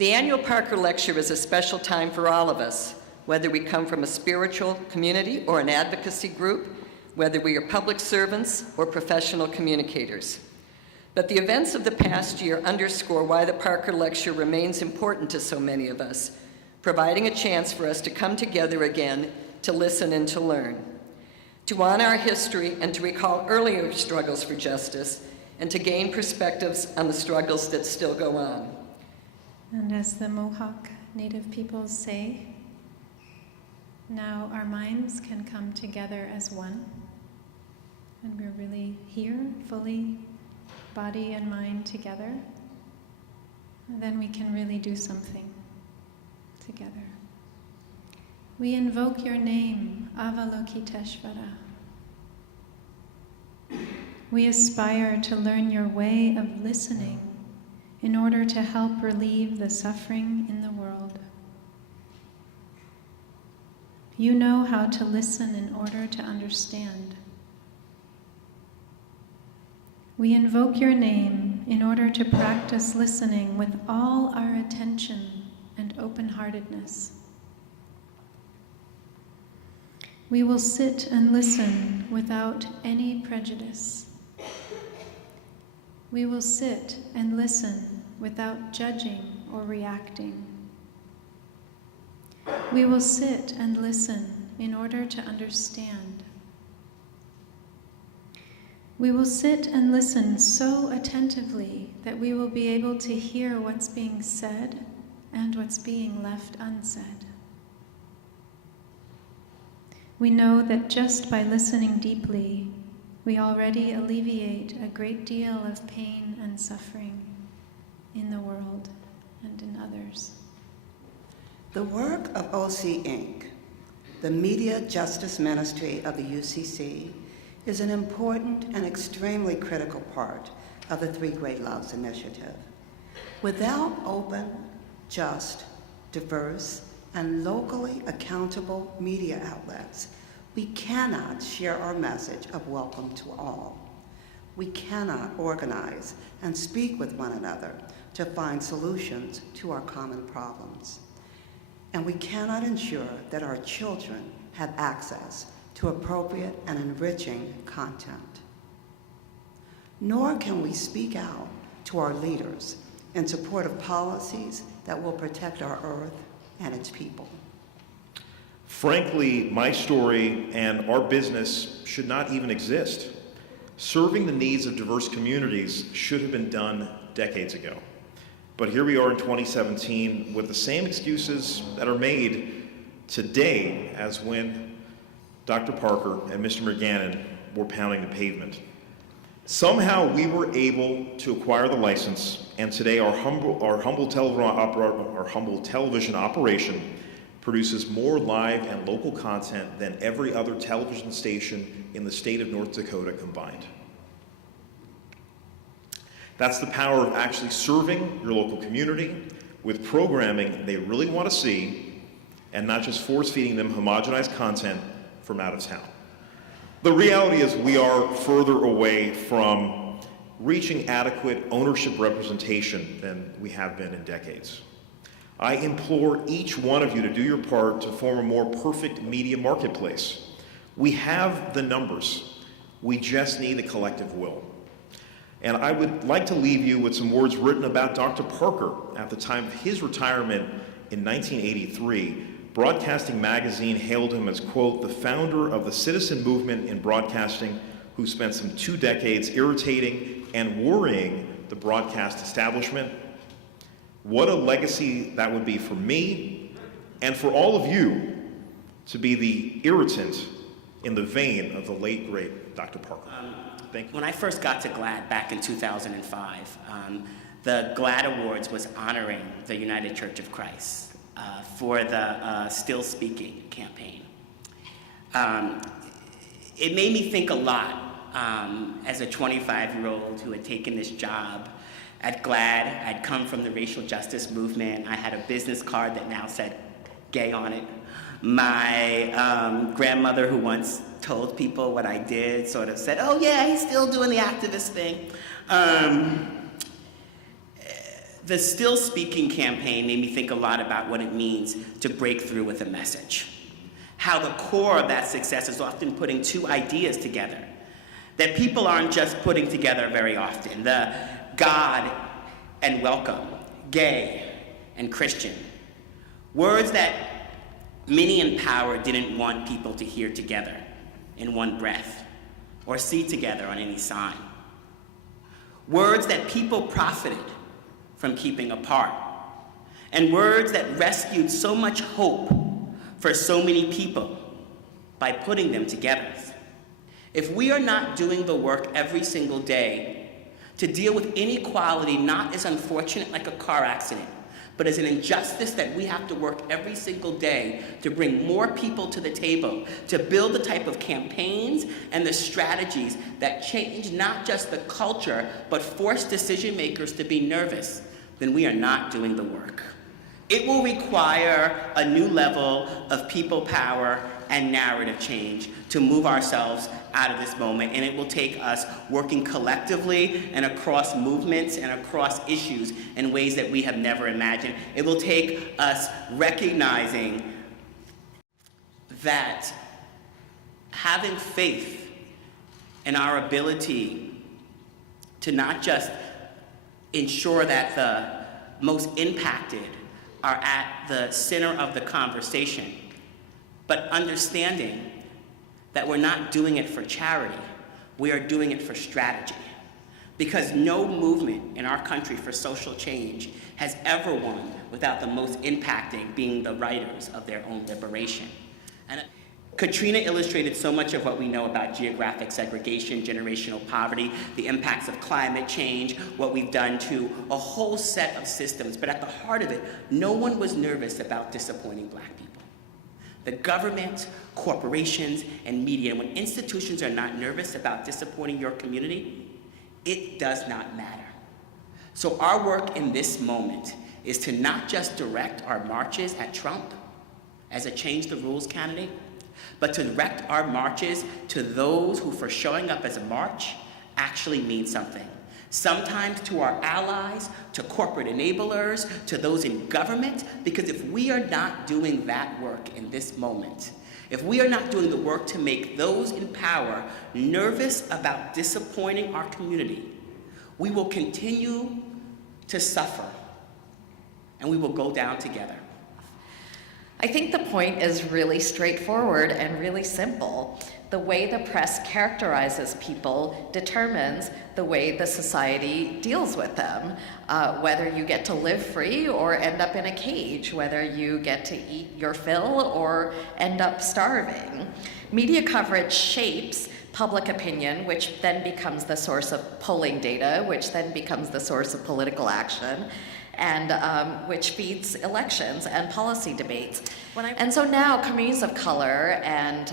The annual Parker Lecture is a special time for all of us, whether we come from a spiritual community or an advocacy group, whether we are public servants or professional communicators. But the events of the past year underscore why the Parker Lecture remains important to so many of us, providing a chance for us to come together again to listen and to learn, to honor our history and to recall earlier struggles for justice, and to gain perspectives on the struggles that still go on. And as the Mohawk Native peoples say, now our minds can come together as one, and we're really here, fully, body and mind together, and then we can really do something together. We invoke your name, Avalokiteshvara. We aspire to learn your way of listening in order to help relieve the suffering in the world. You know how to listen in order to understand. We invoke your name in order to practice listening with all our attention and open-heartedness. We will sit and listen without any prejudice. We will sit and listen without judging or reacting. We will sit and listen in order to understand. We will sit and listen so attentively that we will be able to hear what's being said and what's being left unsaid. We know that just by listening deeply, we already alleviate a great deal of pain and suffering in the world and in others. The work of OC Inc., the Media Justice Ministry of the UCC, is an important and extremely critical part of the Three Great Loves Initiative. Without open, just, diverse, and locally accountable media outlets, we cannot share our message of welcome to all. We cannot organize and speak with one another to find solutions to our common problems. And we cannot ensure that our children have access to appropriate and enriching content. Nor can we speak out to our leaders in support of policies that will protect our earth and its people. Frankly, my story and our business should not even exist. Serving the needs of diverse communities should have been done decades ago. But here we are in 2017 with the same excuses that are made today as when Dr. Parker and Mr. McGannon were pounding the pavement. Somehow we were able to acquire the license, and today our humble television operation produces more live and local content than every other television station in the state of North Dakota combined. That's the power of actually serving your local community with programming they really want to see, and not just force-feeding them homogenized content from out of town. The reality is we are further away from reaching adequate ownership representation than we have been in decades. I implore each one of you to do your part to form a more perfect media marketplace. We have the numbers. We just need the collective will. And I would like to leave you with some words written about Dr. Parker at the time of his retirement in 1983. Broadcasting Magazine hailed him as, quote, the founder of the citizen movement in broadcasting who spent some 2 decades irritating and worrying the broadcast establishment. What a legacy that would be for me and for all of you to be the irritant in the vein of the late, great Dr. Parker. Thank you. When I first got to GLAAD back in 2005, the GLAAD Awards was honoring the United Church of Christ for the Still Speaking campaign. It made me think a lot as a 25-year-old who had taken this job at GLAAD. I'd come from the racial justice movement. I had a business card that now said gay on it. My grandmother, who once told people what I did, sort of said, oh yeah, he's still doing the activist thing. The Still Speaking campaign made me think a lot about what it means to break through with a message. How the core of that success is often putting two ideas together that people aren't just putting together very often. The God and welcome, gay and Christian. Words that many in power didn't want people to hear together in one breath or see together on any sign. Words that people profited from keeping apart. And words that rescued so much hope for so many people by putting them together. If we are not doing the work every single day to deal with inequality not as unfortunate like a car accident, but as an injustice that we have to work every single day to bring more people to the table, to build the type of campaigns and the strategies that change not just the culture, but force decision makers to be nervous, then we are not doing the work. It will require a new level of people power and narrative change to move ourselves out of this moment, and it will take us working collectively and across movements and across issues in ways that we have never imagined. It will take us recognizing that having faith in our ability to not just ensure that the most impacted are at the center of the conversation, but understanding that we're not doing it for charity, we are doing it for strategy. Because no movement in our country for social change has ever won without the most impacting being the writers of their own liberation. And Katrina illustrated so much of what we know about geographic segregation, generational poverty, the impacts of climate change, what we've done to a whole set of systems. But at the heart of it, no one was nervous about disappointing Black people. The government, corporations, and media, and when institutions are not nervous about disappointing your community, it does not matter. So our work in this moment is to not just direct our marches at Trump as a change the rules candidate, but to direct our marches to those who, for showing up as a march, actually mean something. Sometimes to our allies, to corporate enablers, to those in government, because if we are not doing that work in this moment, if we are not doing the work to make those in power nervous about disappointing our community, we will continue to suffer, and we will go down together. I think the point is really straightforward and really simple. The way the press characterizes people determines the way the society deals with them. Whether you get to live free or end up in a cage, whether you get to eat your fill or end up starving. Media coverage shapes public opinion, which then becomes the source of polling data, which then becomes the source of political action, and which feeds elections and policy debates. And so now communities of color and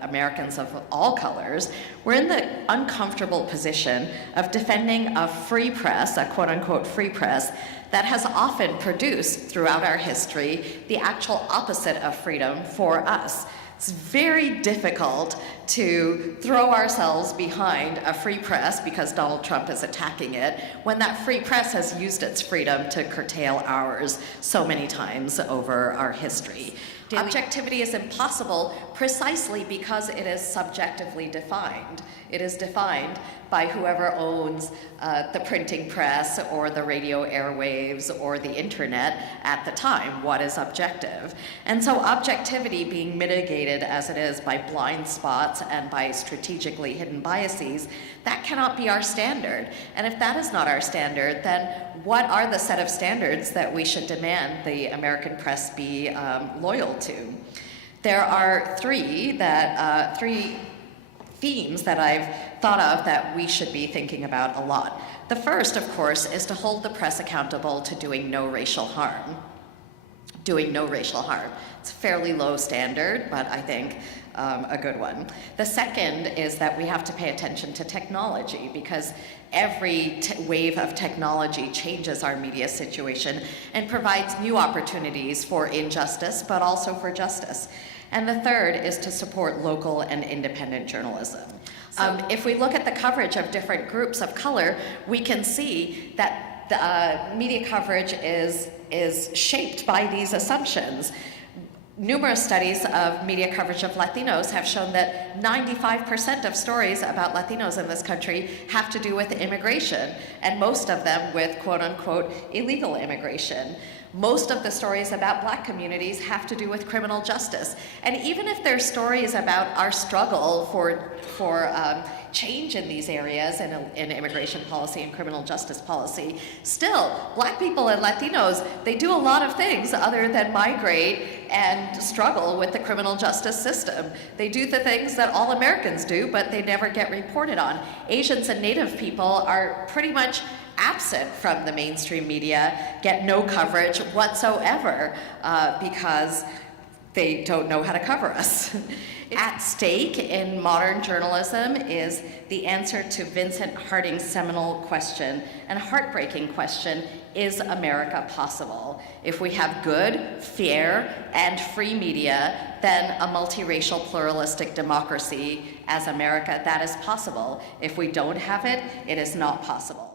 Americans of all colors, we're in the uncomfortable position of defending a free press, a quote-unquote free press, that has often produced throughout our history the actual opposite of freedom for us. It's very difficult to throw ourselves behind a free press because Donald Trump is attacking it when that free press has used its freedom to curtail ours so many times over our history. Objectivity is impossible precisely because it is subjectively defined. It is defined by whoever owns the printing press or the radio airwaves or the internet at the time. What is objective? And so objectivity being mitigated as it is by blind spots and by strategically hidden biases, that cannot be our standard. And if that is not our standard, then what are the set of standards that we should demand the American press be loyal to? There are three themes that I've thought of that we should be thinking about a lot. The first, of course, is to hold the press accountable to doing no racial harm. Doing no racial harm. It's a fairly low standard, but I think a good one. The second is that we have to pay attention to technology because every wave of technology changes our media situation and provides new opportunities for injustice, but also for justice. And the third is to support local and independent journalism. If we look at the coverage of different groups of color, we can see that the, media coverage is shaped by these assumptions. Numerous studies of media coverage of Latinos have shown that 95% of stories about Latinos in this country have to do with immigration, and most of them with quote-unquote illegal immigration. Most of the stories about Black communities have to do with criminal justice. And even if they're stories about our struggle for change in these areas in immigration policy and criminal justice policy, still, Black people and Latinos, they do a lot of things other than migrate and struggle with the criminal justice system. They do the things that all Americans do, but they never get reported on. Asians and Native people are pretty much absent from the mainstream media, get no coverage whatsoever because they don't know how to cover us. At stake in modern journalism is the answer to Vincent Harding's seminal question and heartbreaking question, is America possible? If we have good, fair, and free media, then a multiracial, pluralistic democracy as America, that is possible. If we don't have it, it is not possible.